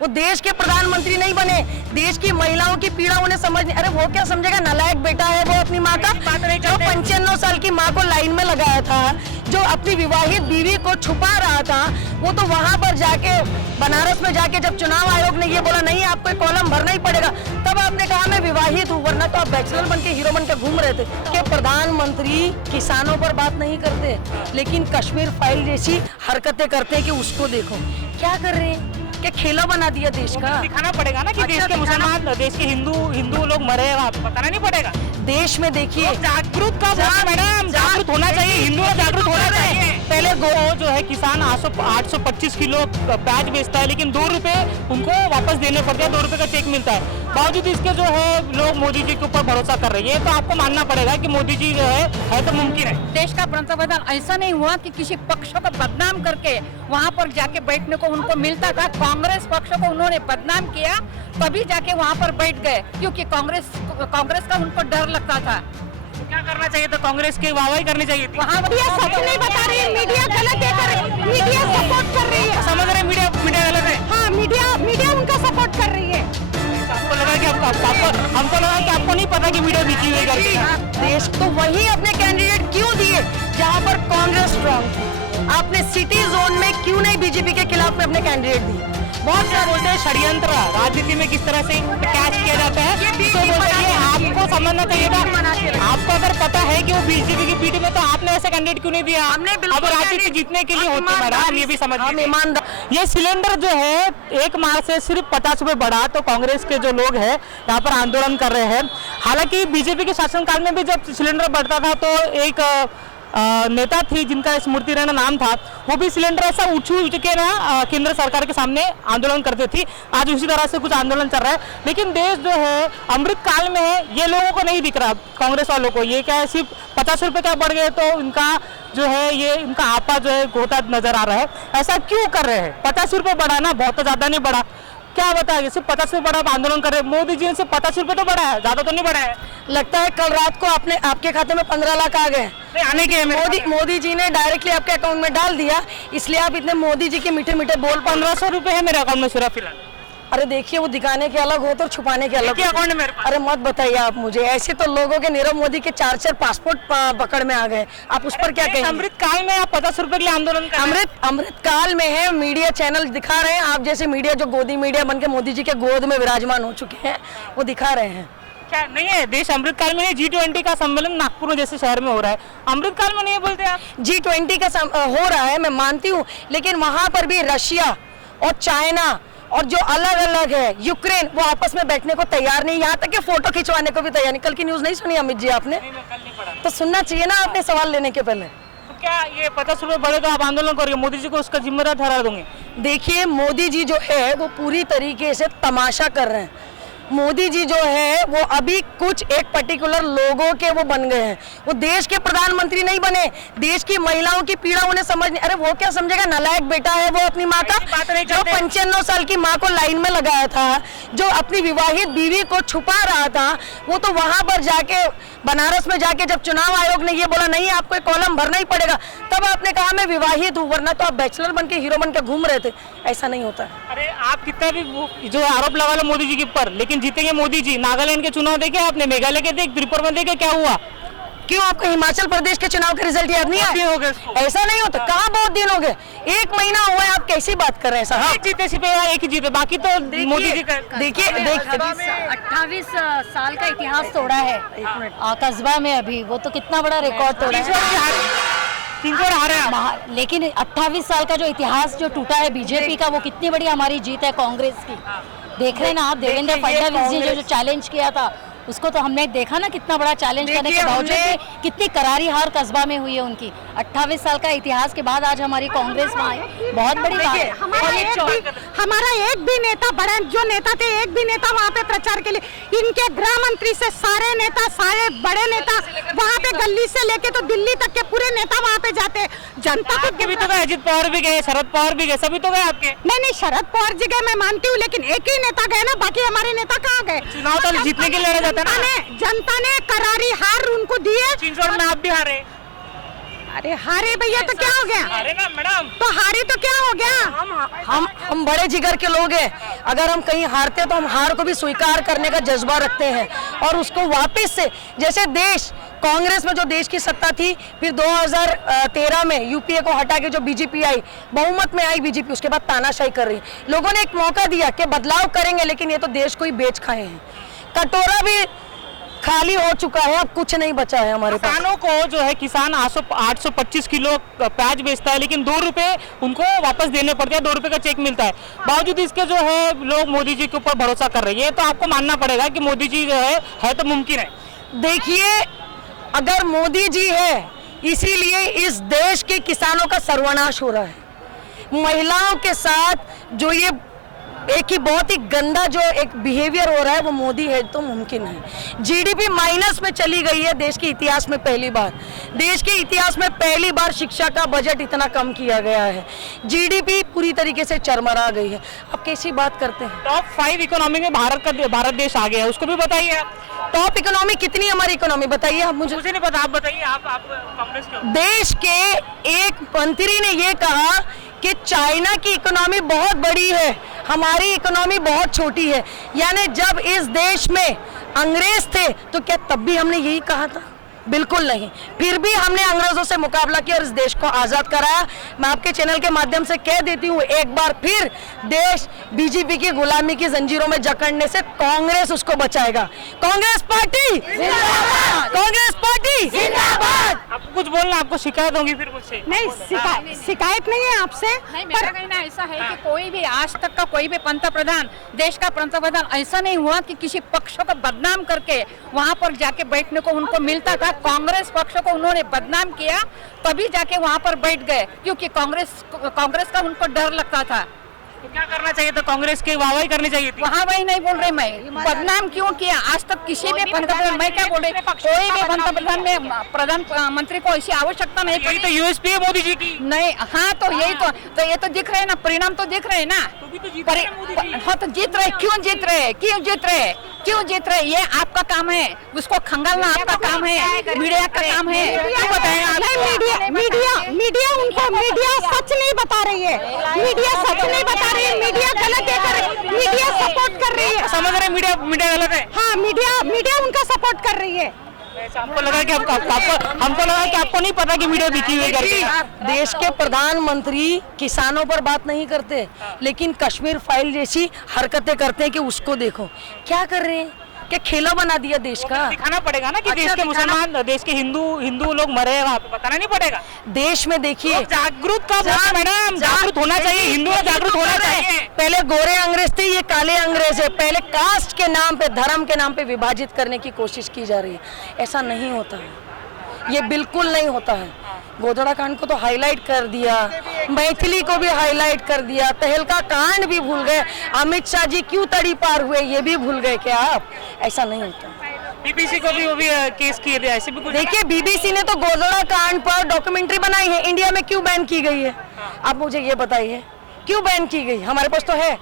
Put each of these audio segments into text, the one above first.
वो देश के प्रधानमंत्री नहीं बने, देश की महिलाओं की पीड़ा उन्हें समझ नहीं। अरे वो क्या समझेगा, नालायक बेटा है वो अपनी माँ का, जो 95 साल की माँ को लाइन में लगाया था, जो अपनी विवाहित बीवी को छुपा रहा था, वो तो वहां पर जाके बनारस में जाके जब चुनाव आयोग ने ये बोला नहीं आपको कॉलम भरना ही पड़ेगा, तब आपने कहा मैं विवाहित हूँ, वरना तो आप बैचलर बन के हीरो बन के घूम रहे थे। कि प्रधानमंत्री किसानों पर बात नहीं करते, लेकिन कश्मीर फाइल जैसी हरकतें करते हैं कि उसको देखो क्या कर रहे हैं, क्या खेला बना दिया देश का। दिखाना पड़ेगा ना कि देश के मुसलमान, देश के हिंदू लोग मरे हैं, वहाँ बताना नहीं पड़ेगा। देश में देखिए जागरूक का मैडम, जागरूक होना चाहिए, हिंदू जागरूक होना चाहिए। पहले जो है किसान 825 किलो प्याज बेचता है, लेकिन 2 रुपए उनको वापस देने पड़ते हैं, 2 रुपए का चेक मिलता है। बावजूद इसके जो है लोग मोदी जी के ऊपर भरोसा कर रहे हैं। ये तो आपको मानना पड़ेगा कि मोदी जी जो है तो मुमकिन है। देश का पंतप्रधान ऐसा नहीं हुआ कि किसी पक्ष को बदनाम करके वहाँ पर जाके बैठने को उनको मिलता था। कांग्रेस पक्ष को उन्होंने बदनाम किया, तभी जाके वहाँ पर बैठ गए, क्योंकि कांग्रेस का उनको डर लगता था। क्या करना चाहिए तो कांग्रेस की वाहवाही करनी चाहिए थी। वहाँ सच नहीं बता रही है, मीडिया गलत है, मीडिया सपोर्ट कर रही है। समझ रहे मीडिया गलत है। हाँ, मीडिया उनका सपोर्ट कर रही है। हमको लगा कि आपको नहीं पता कि मीडिया बिकी हुई करके। देश तो वही अपने कैंडिडेट क्यों दिए जहां पर कांग्रेस स्ट्रांग थी। आपने सिटी जोन में क्यों नहीं बीजेपी के खिलाफ में अपने कैंडिडेट दिए। बहुत सारे बोलते हैं षड्यंत्र राजनीति में किस तरह से कैच किया जाता है, तो बोलते हैं आपको समझना चाहिए था। आपको अगर पता है कि वो बीजेपी की पीटी में, तो आपने ऐसे कैंडिडेट क्यों नहीं दिया। हमने अब राजनीति जीतने के लिए होती है मैडम, ये भी समझ हम ईमानदार। ये सिलेंडर जो है 1 मार्च से सिर्फ 50 रुपए बढ़ा, तो कांग्रेस के जो लोग हैं यहाँ पर आंदोलन कर रहे हैं। हालांकि बीजेपी के शासनकाल में भी जब सिलेंडर बढ़ता था तो एक नेता थी जिनका स्मृति राणा नाम था, वो भी सिलेंडर ऐसा उठ के ना केंद्र सरकार के सामने आंदोलन करते थी। आज उसी तरह से कुछ आंदोलन चल रहा है, लेकिन देश जो है अमृत काल में है, ये लोगों को नहीं दिख रहा कांग्रेस वालों को। ये क्या है, सिर्फ 50 रुपए का बढ़ गए तो इनका जो है ये इनका आपा जो है घोटा नजर आ रहा है। ऐसा क्यों कर रहे हैं। 50 रुपए बढ़ा ना, बहुत तो ज्यादा नहीं बढ़ा, क्या बताएंगे, सिर्फ 50 रुपए बढ़ा आंदोलन कर रहे हैं। मोदी जी ने सिर्फ 50 रुपए तो बढ़ा है, ज्यादा तो नहीं बढ़ा है। लगता है कल रात को आपके खाते में 15 लाख आ गए आने के। मोदी जी ने डायरेक्टली आपके अकाउंट में डाल दिया, इसलिए आप इतने मोदी जी के मीठे मीठे बोल। 1500 रुपए है मेरे अकाउंट में सिर्फ फिलहाल। अरे देखिए, वो दिखाने के अलग हो तो छुपाने के अलग। अकाउंट में अरे मत बताइए आप मुझे, ऐसे तो लोगों के नीरव मोदी के 4 पासपोर्ट पकड़ में आ गए, आप उस पर क्या कहेंगे। अमृत काल में आप 50 रुपए के लिए आंदोलन कर रहे हैं। अमृत काल में है, मीडिया चैनल दिखा रहे हैं, आप जैसे मीडिया जो गोदी मीडिया बन के मोदी जी के गोद में विराजमान हो चुके हैं, वो दिखा रहे हैं। क्या नहीं है, देश अमृत काल में नहीं। G20 का सम्मेलन नागपुर जैसे शहर में हो रहा है, अमृत काल में नहीं बोलते आप। G20 का हो रहा है, मैं मानती हूँ, लेकिन वहां पर भी रशिया और चाइना और जो अलग अलग है यूक्रेन, वो आपस में बैठने को तैयार नहीं, यहाँ तक कि फोटो खिंचवाने को भी तैयार नहीं। कल की न्यूज नहीं सुनी अमित जी आपने? तो सुनना चाहिए ना आपने सवाल लेने के पहले। तो क्या ये 50 रुपए बढ़े तो आप आंदोलन करोगे, मोदी जी को उसका जिम्मेदार ठहरा दूंगे। देखिए, मोदी जी जो है वो पूरी तरीके से तमाशा कर रहे हैं। मोदी जी जो है वो अभी कुछ एक पर्टिकुलर लोगों के वो बन गए हैं, वो देश के प्रधानमंत्री नहीं बने, देश की महिलाओं की पीड़ा उन्हें समझ नहीं। अरे वो क्या समझेगा, नालायक बेटा है वो अपनी माँ का, जो 95 साल की माँ को लाइन में लगाया था, जो अपनी विवाहित बीवी को छुपा रहा था, वो तो वहां पर जाके बनारस में जाके जब चुनाव आयोग ने ये बोला नहीं आपको कॉलम भरना ही पड़ेगा, तब आपने कहा मैं विवाहित हूँ, वरना तो आप बैचलर बन के हीरो बन के घूम रहे थे। ऐसा नहीं होता। अरे आप कितना भी जो आरोप लगा लो मोदी जी के ऊपर, लेकिन जीतेंगे मोदी जी। नागालैंड के चुनाव देखे आपने, मेघालय के देख, त्रिपुरा में देखे क्या हुआ। क्यों आपको हिमाचल प्रदेश के चुनाव का रिजल्ट याद नहीं है? हो गए, ऐसा नहीं होता। कहाँ बहुत दिन हो गए, 1 महीना हुआ है, आप कैसी बात कर रहे हैं साहब। एक जीते सिर्फ एक ही जीते, बाकी तो मोदी जी का। देखिए 28 साल का इतिहास तोड़ा है कस्बा में अभी, वो तो कितना बड़ा रिकॉर्ड तोड़ा है। 3 बार हारे हैं। लेकिन 28 साल का जो इतिहास जो टूटा है बीजेपी का, वो कितनी बड़ी हमारी जीत है कांग्रेस की। देख रहे हैं ना आप, देवेंद्र फडणवीस जी जो चैलेंज किया था, उसको तो हमने देखा ना, कितना बड़ा चैलेंज करने के बावजूद भी कितनी करारी हार कस्बा में हुई है उनकी। 28 साल का इतिहास के बाद आज हमारी कांग्रेस वहाँ आई, बहुत बड़ी बात है। हमारा एक भी नेता, बड़े जो नेता थे, एक भी नेता वहाँ पे प्रचार के लिए, इनके गृह मंत्री से सारे नेता, सारे बड़े नेता वहाँ पे गली से लेके तो दिल्ली तक के पूरे नेता वहाँ पे जाते। जनता को भी तो गए, अजित पवार भी गए, शरद पवार भी गए, सभी तो गए आपके। नहीं, शरद पवार जी गए, मैं मानती हूँ, लेकिन एक ही नेता गए ना, बाकी हमारे नेता कहाँ गए। चुनाव तो जीतने के लिए लड़ा जाता है ना। जनता ने करारी हार उनको दी है। चिंचवड़ में आप भी हारे। अरे हारे भैया तो क्या हो गया? अरे ना मैडम, तो हारे तो क्या हो गया? हम बड़े जिगर के लोग हैं। अगर हम कहीं हारते तो हम हार को भी स्वीकार करने का जज्बा रखते हैं और उसको वापस से, जैसे देश कांग्रेस में जो देश की सत्ता थी, फिर 2013 में यूपीए को हटा के जो बीजेपी आई, बहुमत में आई बीजेपी, उसके बाद तानाशाही कर रही। लोगों ने एक मौका दिया कि बदलाव करेंगे, लेकिन ये तो देश को ही बेच खाए हैं। कटोरा भी खाली हो चुका है, अब कुछ नहीं बचा है हमारे पास। किसानों को जो है, किसान 825 किलो प्याज बेचता है, लेकिन 2 रुपए उनको वापस देने पड़ते हैं, 2 रुपए का चेक मिलता है। बावजूद इसके जो है लोग मोदी जी के ऊपर भरोसा कर रहे हैं। ये तो आपको मानना पड़ेगा कि मोदी जी जो है तो मुमकिन है। देखिए, अगर मोदी जी है, इसीलिए इस देश के किसानों का सर्वनाश हो रहा है। महिलाओं के साथ जो ये एक ही बहुत ही गंदा जो एक बिहेवियर हो रहा है, वो मोदी है तो मुमकिन है। जीडीपी माइनस में चली गई है देश के इतिहास में पहली बार। देश के इतिहास में पहली बार शिक्षा का बजट इतना कम किया गया है। जीडीपी पूरी तरीके से चरमरा गई है। अब कैसी बात करते हैं? टॉप 5 इकोनॉमी में भारत देश आ गया है, उसको भी बताइए आप। टॉप इकोनॉमी कितनी है हमारी इकोनॉमी, बताइए आप मुझे। मुझे नहीं पता, आप बताइए। आप कांग्रेस के हो। देश के एक मंत्री ने ये कहा कि चाइना की इकोनॉमी बहुत बड़ी है, हमारी इकोनॉमी बहुत छोटी है। यानी जब इस देश में अंग्रेज थे तो क्या तब भी हमने यही कहा था? बिल्कुल नहीं। फिर भी हमने अंग्रेजों से मुकाबला किया और इस देश को आज़ाद कराया। मैं आपके चैनल के माध्यम से कह देती हूँ, एक बार फिर देश बीजेपी की गुलामी की जंजीरों में जकड़ने से कांग्रेस उसको बचाएगा। कांग्रेस पार्टी जिंदाबाद, कांग्रेस पार्टी जिंदाबाद। आपको कुछ बोलना, आपको शिकायत होगी फिर मुझसे। नहीं, शिकायत नहीं है आपसे। नहीं, मेरा कहना ऐसा है कि कोई भी आज तक का कोई भी पंतप्रधान, देश का पंतप्रधान ऐसा नहीं हुआ कि किसी पक्ष को बदनाम करके वहाँ पर जाके बैठने को उनको मिलता था। कांग्रेस पक्ष को उन्होंने बदनाम किया, तभी जाके वहाँ पर बैठ गए, क्योंकि कांग्रेस का उनको डर लगता था। तो क्या करना चाहिए था? कांग्रेस की वाहवाही करनी चाहिए थी। वहाँ वही नहीं बोल रही मैं, बदनाम क्यों किया आज तक किसी भी पंतप्रधान, मैं क्या बोल रही, कोई भी पंतप्रधान में प्रधानमंत्री को ऐसी आवश्यकता नहीं यही तो यूएसपी है मोदी जी की। नहीं। हाँ, तो यही तो ये तो दिख रहे हैं ना, परिणाम तो दिख रहे हैं ना। हाँ, तो जीत रहे, क्यों जीत रहे? ये आपका काम है, उसको खंगालना आपका काम है, मीडिया का काम है। क्यों बताएं आप? मीडिया सच नहीं बता रही है, मीडिया सच नहीं बता रही है, मीडिया गलत है, मीडिया सपोर्ट कर रही है। समझ रहे मीडिया गलत है। हाँ, मीडिया उनका सपोर्ट कर रही है। हमको लगा कि आपको नहीं पता कि मीडिया बिकी हुई करके। देश के प्रधानमंत्री किसानों पर बात नहीं करते, लेकिन कश्मीर फाइल जैसी हरकतें करते हैं कि उसको देखो क्या कर रहे हैं, क्या खेला बना दिया देश का। दिखाना पड़ेगा ना कि अच्छा, देश के मुसलमान, देश के हिंदू लोग मरे हैं वहाँ पे, बताना नहीं पड़ेगा। देश में देखिए, जागरूक का मैडम, जागरूक होना चाहिए, हिंदू जागरूक होना चाहिए। पहले गोरे अंग्रेज थे, ये काले अंग्रेज है। पहले कास्ट के नाम पे, धर्म के नाम पे विभाजित करने की कोशिश की जा रही है। ऐसा नहीं होता है, ये बिल्कुल नहीं होता है। गोधड़ा कांड को तो हाईलाइट कर दिया, मैथिली को भी हाईलाइट कर दिया, तहलका कांड भी भूल गए। अमित शाह जी क्यों तड़ी पार हुए ये भी भूल गए क्या आप? ऐसा नहीं होता। बीबीसी को भी वो भी केस किए थे, ऐसे भी कुछ। देखिए, बीबीसी ने तो गोधड़ा कांड पर डॉक्यूमेंट्री बनाई है, इंडिया में क्यों बैन की गई है? आप मुझे ये बताइए, क्यों बैन की गई? हमारे पास तो है,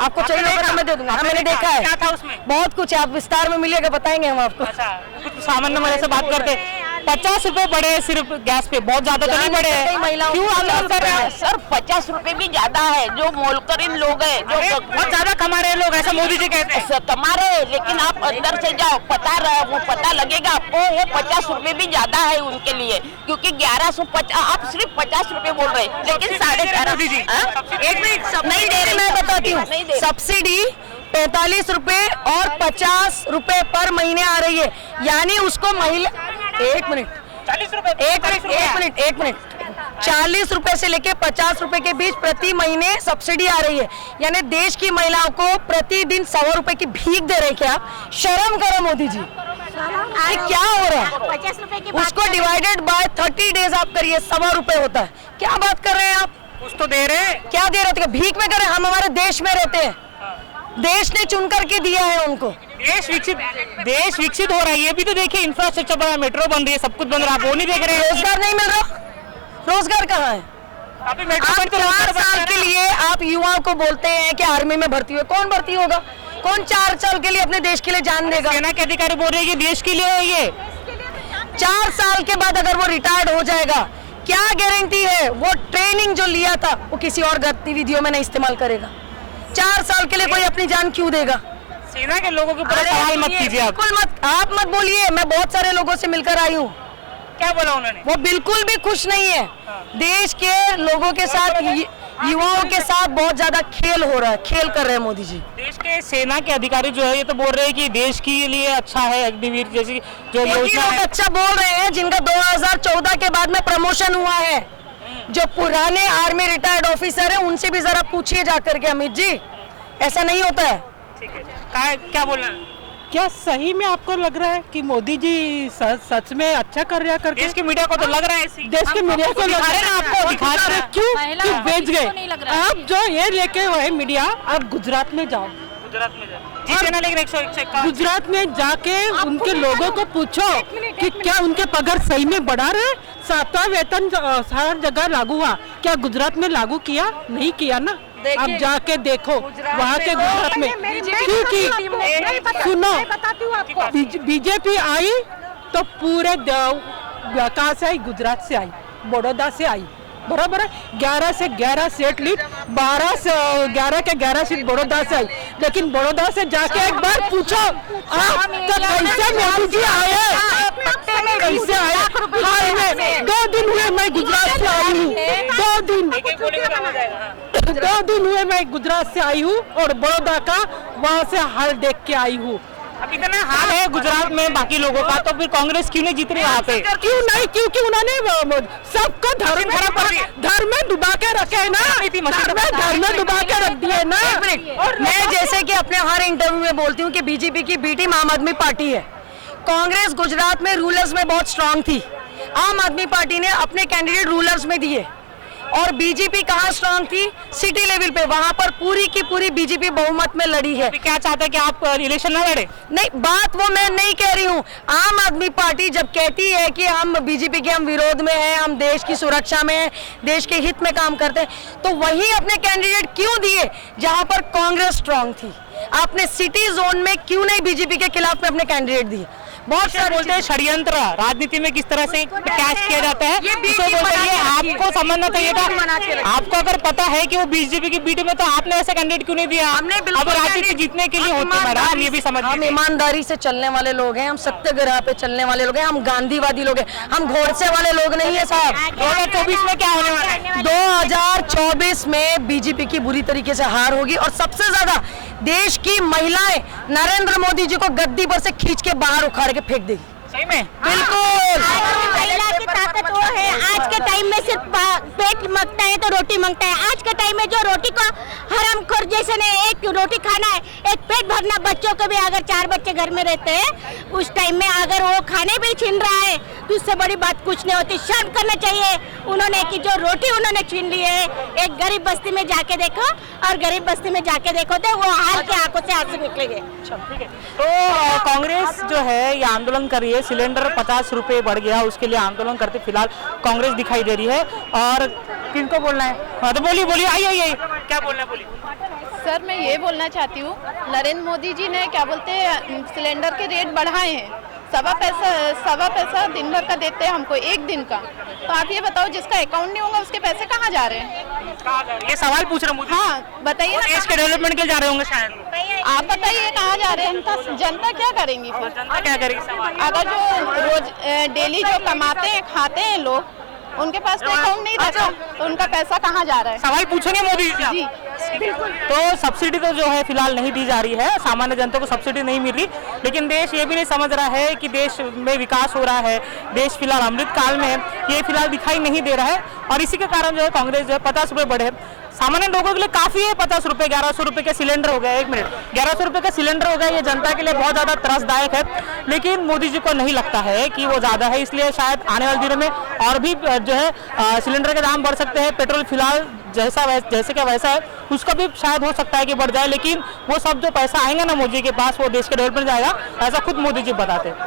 आपको चाहिए होगा तो मैं दे दूंगा। हाँ, मैंने देखा है, क्या था उसमें? बहुत कुछ है, आप विस्तार में मिलिएगा, बताएंगे हम आपको। अच्छा, कुछ सामान्य मजे से बात करते। 50 रुपए बढ़े हैं सिर्फ गैस पे, बहुत ज्यादा तो नहीं बढ़े हैं। क्यों आंदोलन कर रहे हैं? सर 50 रुपए भी ज्यादा है, जो मोलकरीन लोग हैं, जो बहुत ज्यादा कमा रहे हैं लोग, ऐसा मोदी जी कहते हैं। कमा रहे हैं, लेकिन आप अंदर से जाओ, पता लगेगा आपको, वो 50 रुपए भी ज्यादा है उनके लिए, क्योंकि 1150, आप सिर्फ 50 रुपए बोल रहे हैं, लेकिन 11.5। एक मिनट नहीं दे रही, मैं बताती हूँ। सब्सिडी 45 रुपए और 50 रुपए पर महीने आ रही है, यानी उसको महिला, एक मिनट 40 रुपए से लेके 50 रुपए के बीच प्रति महीने सब्सिडी आ रही है। यानी देश की महिलाओं को प्रतिदिन 100 रुपए की भीख दे रहे हैं क्या आप? शर्म करो मोदी जी, ये क्या हो रहा है? 50 रुपए की उसको डिवाइडेड बाय 30 डेज आप करिए, 100 रुपए होता है। क्या बात कर रहे हैं आप? कुछ तो दे रहे हैं। क्या दे रहे थे? भीख में करे? हम हमारे देश में रहते हैं, देश ने चुन करके दिया है उनको। देश विकसित हो रहा है, ये भी तो देखिए, इंफ्रास्ट्रक्चर बना, मेट्रो बन रही है, सब कुछ बन रहा है, आप वो नहीं देख रहे हैं। रोजगार नहीं मिल रहा, रोजगार कहाँ है? अभी मेट्रो आप 4 साल के लिए आप युवाओं को बोलते हैं कि आर्मी में भर्ती हो, कौन भर्ती होगा? कौन 4 साल के लिए अपने देश के लिए जान देगा? सेना के अधिकारी बोल रहे हैं कि देश के लिए है ये। 4 साल के बाद अगर वो रिटायर्ड हो जाएगा, क्या गारंटी है वो ट्रेनिंग जो लिया था वो किसी और गतिविधियों में नहीं इस्तेमाल करेगा? 4 साल के लिए कोई अपनी जान क्यों देगा? सेना के लोगों के ऊपर सवाल मत कीजिए आप। बिल्कुल मत, आप मत बोलिए। मैं बहुत सारे लोगों से मिलकर आई हूँ, क्या बोला उन्होंने? वो बिल्कुल भी खुश नहीं है। देश के लोगों के साथ, युवाओं के साथ बहुत ज्यादा खेल हो रहा है, खेल कर रहे हैं मोदी जी। देश के सेना के अधिकारी जो है ये तो बोल रहे हैं कि देश के लिए अच्छा है अग्निवीर जैसी जो योजना लोग है। अच्छा बोल रहे हैं जिनका 2014 के बाद में प्रमोशन हुआ है। जो पुराने आर्मी रिटायर्ड ऑफिसर है उनसे भी जरा पूछिए जाकर के, अमित जी ऐसा नहीं होता है। ठीक है, क्या बोलना है? क्या सही में आपको लग रहा है कि मोदी जी सच में अच्छा कर रहा करके? देश की मीडिया को तो लग रहा है ऐसे ही। देश के मीडिया को दिखा रहे हैं ना, आपको दिखा रहे हैं। क्यों बेच को नहीं लग गए? रहा है। आप जो ये लेके हुए मीडिया, आप गुजरात में जाओ, गुजरात में जीते ना, लेकिन 151 गुजरात में जाके उनके लोगों को पूछो कि क्या उनके पगार सही में बढ़ा रहे? 7वां वेतन हर जगह लागू हुआ, क्या गुजरात में लागू किया? नहीं किया ना। आप जाके देखो वहाँ के गुजरात में क्योंकि सुनो, बीजेपी आई तो पूरे कहाँ से आई? गुजरात से आई, बड़ौदा से आई, बराबर है। 11 से 11 सीट ली, 12 से 11 के 11 सीट बड़ौदा से आई। लेकिन बड़ौदा से जाके एक बार पूछो आप तो कैसे मोदी जी आए, कैसे आए? हाल में 2 दिन हुए मैं गुजरात से आई हूँ, 2 दिन हुए मैं गुजरात से आई हूँ और बड़ौदा का वहाँ से हाल देख के आई हूँ। अब इतना हाल है गुजरात में बाकी लोगों का, तो फिर कांग्रेस क्यों नहीं जीत रही यहाँ पे? क्यों नहीं? क्योंकि उन्होंने सबको धर्म में डुबा के रखे है ना, धर्म में डुबा के रख दिए ना। मैं जैसे कि अपने हर इंटरव्यू में बोलती हूँ कि बीजेपी की बी टीम आम आदमी पार्टी है। कांग्रेस गुजरात में रूलर्स में बहुत स्ट्रांग थी, आम आदमी पार्टी ने अपने कैंडिडेट रूलर्स में दिए। और बीजेपी कहाँ स्ट्रांग थी? सिटी लेवल पे, वहां पर पूरी की पूरी बीजेपी बहुमत में लड़ी है। क्या चाहते हैं कि आप इलेक्शन ना लड़े? नहीं, बात वो मैं नहीं कह रही हूँ। आम आदमी पार्टी जब कहती है कि हम बीजेपी के हम विरोध में हैं, हम देश की सुरक्षा में हैं, देश के हित में काम करते हैं, तो वही अपने कैंडिडेट क्यों दिए जहां पर कांग्रेस स्ट्रांग थी? आपने सिटी जोन में क्यों नहीं बीजेपी के खिलाफ में अपने कैंडिडेट दिए? बहुत सारे बोलते हैं षड्यंत्र राजनीति में किस तरह से कैश किया जाता है, ये इसे बोलते हैं। आपको समझना चाहिए था, आपको अगर पता है कि वो बीजेपी की बीटी में, तो आपने ऐसा कैंडिडेट क्यों नहीं दिया? हमने अब राजनीति जीतने के लिए होती है मैडम, ये भी समझ हम ईमानदारी से चलने वाले लोग हैं, हम सत्याग्रह पे चलने वाले लोग हैं, हम गांधीवादी लोग हैं, हम घोड़से वाले लोग नहीं है साहब। 2024 में क्या होने वाला है? 2024 में बीजेपी की बुरी तरीके से हार होगी और सबसे ज्यादा देश की महिलाएं नरेंद्र मोदी जी को गद्दी पर से खींच के बाहर उखाड़ के फेंक देगी। सही में? बिल्कुल। महिला की ताकत वो है। आज के टाइम में सिर्फ पेट मांगता है तो रोटी मांगता है। आज के टाइम में जो रोटी को हरामखोर जैसे ने एक रोटी खाना है, एक पेट भरना, बच्चों को भी अगर 4 बच्चे घर में रहते हैं उस टाइम में अगर वो खाने भी छीन रहा है तो उससे बड़ी बात कुछ नहीं होती। शर्म करना चाहिए उन्होंने कि जो रोटी उन्होंने छीन ली है। एक गरीब बस्ती में जाके देखो और गरीब बस्ती में जाके देखो तो वो हाल के आंखों से आंसू निकलेंगे। तो कांग्रेस जो है ये आंदोलन कर रही है, सिलेंडर 50 रुपए बढ़ गया, उसके लिए आंदोलन करते फिलहाल कांग्रेस दिखाई दे रही है। और किनको बोलना है? हाँ तो बोलिए, आइए, क्या बोलना है, बोलिए। सर मैं ये बोलना चाहती हूँ, नरेंद्र मोदी जी ने क्या बोलते हैं सिलेंडर के रेट बढ़ाए हैं। सवा पैसा दिन भर का देते हैं हमको, एक दिन का। तो आप ये बताओ जिसका अकाउंट नहीं होगा उसके पैसे कहाँ जा रहे हैं? ये सवाल पूछ रहे मोदी। हाँ बताइए ना, देश के डेवलपमेंट के लिए जा रहे होंगे शायद। आप बताइए कहाँ जा रहे हैं? जनता क्या करेंगी फिर? जनता क्या करेगी? सवाल अगर जो रोज डेली जो कमाते हैं खाते हैं लोग, उनके पास तो अकाउंट नहीं रहता, तो उनका पैसा कहाँ जा रहा है? सवाल पूछेंगे मोदी जी। बिल्कुल। तो सब्सिडी तो जो है फिलहाल नहीं दी जा रही है, सामान्य जनता को सब्सिडी नहीं मिल रही, लेकिन देश ये भी नहीं समझ रहा है कि देश में विकास हो रहा है, देश फिलहाल अमृत काल में है, ये फिलहाल दिखाई नहीं दे रहा है। और इसी के कारण जो है कांग्रेस जो है 50 रुपए बढ़े, सामान्य लोगों के लिए काफी है 50 रुपए। 1100 रुपए के सिलेंडर हो गया, 1 मिनट, 1100 रुपए का सिलेंडर हो गया, ये जनता के लिए बहुत ज्यादा त्रसदायक है। लेकिन मोदी जी को नहीं लगता है कि वो ज्यादा है, इसलिए शायद आने वाले दिनों में और भी जो है सिलेंडर के दाम बढ़ सकते हैं। पेट्रोल फिलहाल जैसे का वैसा है, उसका भी शायद हो सकता है कि बढ़ जाए, लेकिन वो सब जो पैसा आएगा ना मोदी के पास, वो देश के डेवलपमेंट जाएगा, ऐसा खुद मोदी जी बताते हैं।